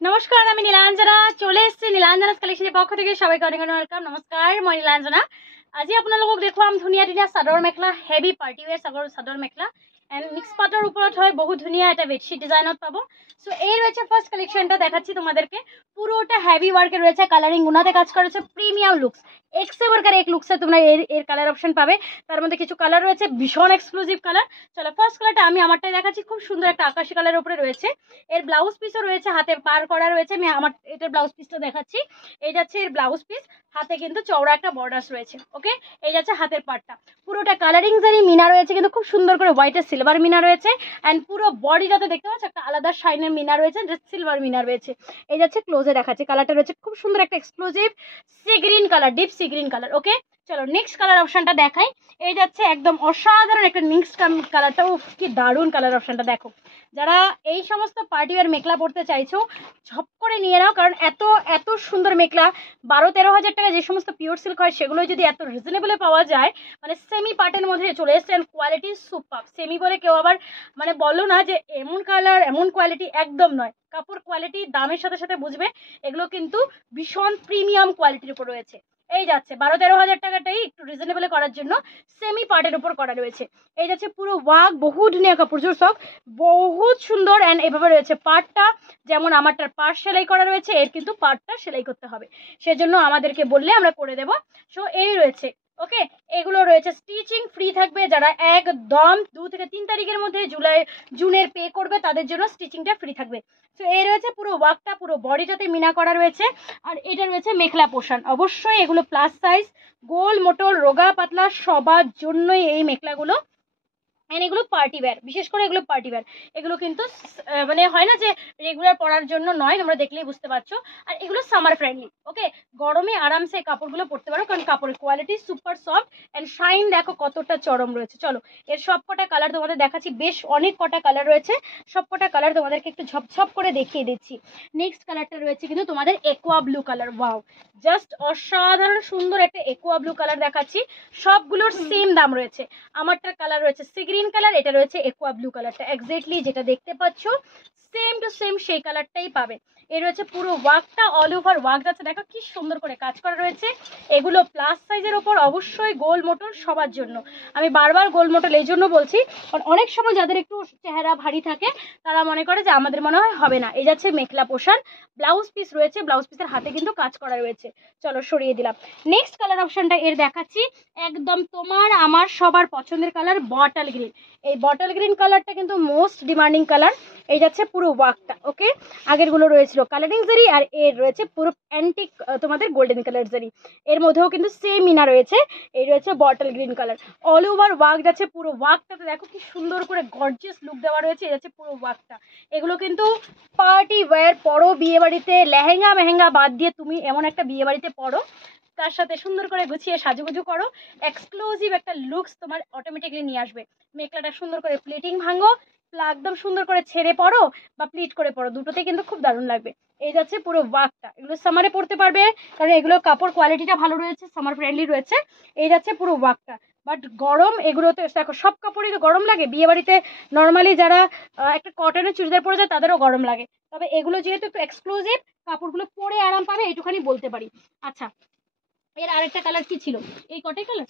নমস্কার, আমি নীলাঞ্জনা চলে এসেছি নীলাঞ্জনাস কালেকশনের পক্ষ থেকে সবাইকে অনেক অনেক ওয়েলকাম। নমস্কাৰ, মই নীলাঞ্জনা। আজি আপোনালোকক দেখুৱাম ধুনীয়া ধুনীয়া chador mekhela, heavy party wear chador mekhela and mix পাটৰ ওপৰত হয় বহুত ধুনীয়া এটা বেডশিট ডিজাইনত পাবো। সো এই রয়েছে ফার্স্ট কালেকশনটা দেখাচ্ছি তোমাদেরকে। পুরোটা হেভি ওয়ার্কের রয়েছে, কালারিং গুনাতে কাজ করেছে, প্রিমিয়াম লুকস এক से बढ़कर एक লুকসে তোমরা এর কালার অপশন পাবে। তার মধ্যে কিছু কালার রয়েছে ভীষণ এক্সক্লুসিভ কালার। চলো ফার্স্ট কালারটা আমি আমারটাই দেখাচ্ছি, খুব সুন্দর একটা আকাশি কালারের উপরে রয়েছে। এর ব্লাউজ পিসও রয়েছে, হাতে পার করা রয়েছে। আমি আমার এটার ব্লাউজ পিসটা দেখাচ্ছি। এই যাচ্ছে এর ব্লাউজ পিস, হাতে কিন্তু চওড়া একটা বর্ডার্স রয়েছে। ওকে, এই যাচ্ছে হাতের পাটটা, পুরোটা কালারিং জারি মিনা রয়েছে কিন্তু খুব সুন্দর করে হোয়াইটের সিলভার মিনা রয়েছে। অ্যান্ড পুরো বডিটাতে দেখতে পাচ্ছ একটা আলাদা শাইনের মিনা রয়েছে, সিলভার মিনা রয়েছে। এই যাচ্ছে ক্লোজে দেখাচ্ছে, কালারটা রয়েছে খুব সুন্দর একটা exclusive sea green colour, deep sea green colour. Okay, চলো নেক্সট কালার অপশনটা দেখাই। এই যাচ্ছে একদম অসাধারণ একটা মিক্সড কালারটা, কি দারুণ কালার অপশনটা দেখো। যারা এই সমস্ত পার্টি ওয়্যার মেখলা পড়তে চাইছো ঝপ করে নিয়ে নাও, কারণ এত এত সুন্দর মেখলা 12-13 হাজার টাকা যে সমস্ত পিওর সিল্ক হয় সেগুলো যদি এত রিজনেবলে পাওয়া যায়, মানে সেমি পার্টের মধ্যে চলে এসছে। Quality super. সেমি বলে কেউ আবার মানে বলো না যে এমন কালার এমন কোয়ালিটি, একদম নয়। কাপড় কোয়ালিটি দামের সাথে সাথে বুঝবে এগুলো কিন্তু ভীষণ প্রিমিয়াম কোয়ালিটির উপর রয়েছে। এই যাচ্ছে 12-13 হাজার টাকাটাই একটু রিজনেবলে করার জন্য সেমি পার্টের উপর করা রয়েছে। এই যাচ্ছে পুরো ওয়ার্ক, বহু ধুনিয়া কাপড় জোর সব বহুত সুন্দর। অ্যান্ড এভাবে রয়েছে পাটটা, যেমন আমারটার পাট সেলাই করা রয়েছে, এর কিন্তু পাটটা সেলাই করতে হবে, সেজন্য আমাদেরকে বললে আমরা করে দেব। সো এই রয়েছে। ওকে, এগুলো রয়েছে স্টিচিং ফ্রি থাকবে। যারা একদম 2 থেকে 3 তারিখের মধ্যে জুনের পে করবে তাদের জন্য স্টিচিংটা ফ্রি থাকবে। তো এই রয়েছে পুরো ওয়ার্কটা, পুরো বডিটাতে মিনা করা রয়েছে। আর এটা রয়েছে মেখলা পোশান। অবশ্যই এগুলো প্লাস সাইজ, গোল মোটর রোগা পাতলা সবার জন্যই এই মেখলাগুলো। এগুলো পার্টি ওয়্যার, বিশেষ করে এগুলো পার্টি ওয়্যার। এগুলো কিন্তু মানে হয় না যে রেগুলার পরার জন্য নয়, তোমরা দেখলেই বুঝতে পারছো। আর এগুলো সামার ফ্রেন্ডলি। ওকে, গরমে আরামসে কাপড়গুলো পরতে পারো, কারণ কাপড়ের quality super soft and shine দেখো কতটা চরম রয়েছে। চলো এর সব কটা কালার তোমাদের দেখাচ্ছি, বেশ অনেক কটা কালার রয়েছে। সব কটা কালার তোমাদেরকে একটু ঝপঝপ করে দেখিয়ে দিচ্ছি। নেক্সট কালারটা রয়েছে কিন্তু তোমাদের aqua blue colour. Wow, just অসাধারণ সুন্দর একটা একোয়া ব্লু কালার দেখাচ্ছি। সবগুলোর সেম দাম রয়েছে। আমারটার কালার রয়েছে সি গ্রিন কালার, এটা রয়েছে একোয়া ব্লু কালারটা। এক্স্যাক্টলি যেটা দেখতে পাচ্ছ সেম টু সেম সেই কালারটাই পাবে। এর রয়েছে পুরো ওয়ার্কটা, অল ওভার ওয়ার্ক আছে, দেখো কি সুন্দর করে কাজ করা রয়েছে। এগুলো প্লাস সাইজের ওপর, অবশ্যই গোল মোটর সবার জন্য। আমি বারবার গোল মোটর এই জন্য বলছি, কারণ অনেক সময় যাদের একটু চেহারা ভারী থাকে তারা মনে করে যে আমাদের মনে হয় হবে না। এই যাচ্ছে মেখলা পোশাক, ব্লাউজ পিস রয়েছে, ব্লাউজ পিসের হাতে কিন্তু কাজ করা রয়েছে। চলো সরিয়ে দিলাম। নেক্সট কালার অপশনটা এর দেখাচ্ছি, একদম তোমার আমার সবার পছন্দের কালার বটল গ্রিন। এই বটল গ্রিন কালারটা কিন্তু মোস্ট ডিমান্ডিং কালার। এই যাচ্ছে পুরো ওয়ার্কটা। ওকে, আগের গুলো রয়েছিল কালারিং জারি, আর এর রয়েছে পুরো অ্যান্টিক তোমাদের গোল্ডেন কালার জারি। এর মধ্যেও কিন্তু সেম মিনা রয়েছে। এই রয়েছে bottle green colour, all over work যাচ্ছে। পুরো ওয়ার্কটাতে দেখো কি সুন্দর করে গর্জিয়াস লুক দেওয়া রয়েছে। এই যাচ্ছে পুরো ওয়ার্কটা। এগুলো কিন্তু পার্টি ওয়্যার পরো, বিয়ে বাড়িতে লেহেঙ্গা মেহেঙ্গা বাদ দিয়ে তুমি এমন একটা বিয়ে বাড়িতে পড়ো, তার সাথে সুন্দর করে গুছিয়ে সাজুগুজু করো, এক্সক্লুসিভ একটা লুকস তোমার অটোমেটিকলি নিয়ে আসবে। মেখলাটা সুন্দর করে প্লিটিং ভাঙো, একদম সুন্দর করে ছেড়ে পড়ো বা প্লিট করে পড়ো, দুটোতে কিন্তু খুব দারুণ লাগবে। এই যাচ্ছে পুরো ওয়ার্কটা। এগুলো সামারে পড়তে পারবে, কারণ এগুলো কাপড় কোয়ালিটিটা ভালো রয়েছে, সামার ফ্রেন্ডলি রয়েছে। এই যাচ্ছে পুরো ওয়ার্কটা। বাট গরম এগুলোতে দেখো, সব কাপড়ই তো গরম লাগে। বিয়ে বাড়িতে নর্মালি যারা একটা কটনের চুড়িদার পরে যায় তাদেরও গরম লাগে, তবে এগুলো যেহেতু একটু এক্সক্লুসিভ, কাপড়গুলো পরে আরাম পাবে, এইটুখানি বলতে পারি। আচ্ছা, এর আরেকটা কালার কি ছিল? এই কটাই কালার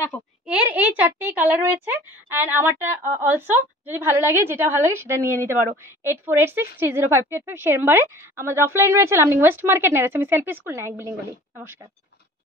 দেখো, এর এই 4টেই কালার রয়েছে। অ্যান্ড আমারটা অলসো যদি ভালো লাগে, যেটা ভালো লাগে সেটা নিয়ে নিতে পারো। 8486305285 সে নাম্বারে আমাদের অফলাইন রয়েছে, Lumding west market, Nerachami selfie school, Nayak building গলি। নমস্কার।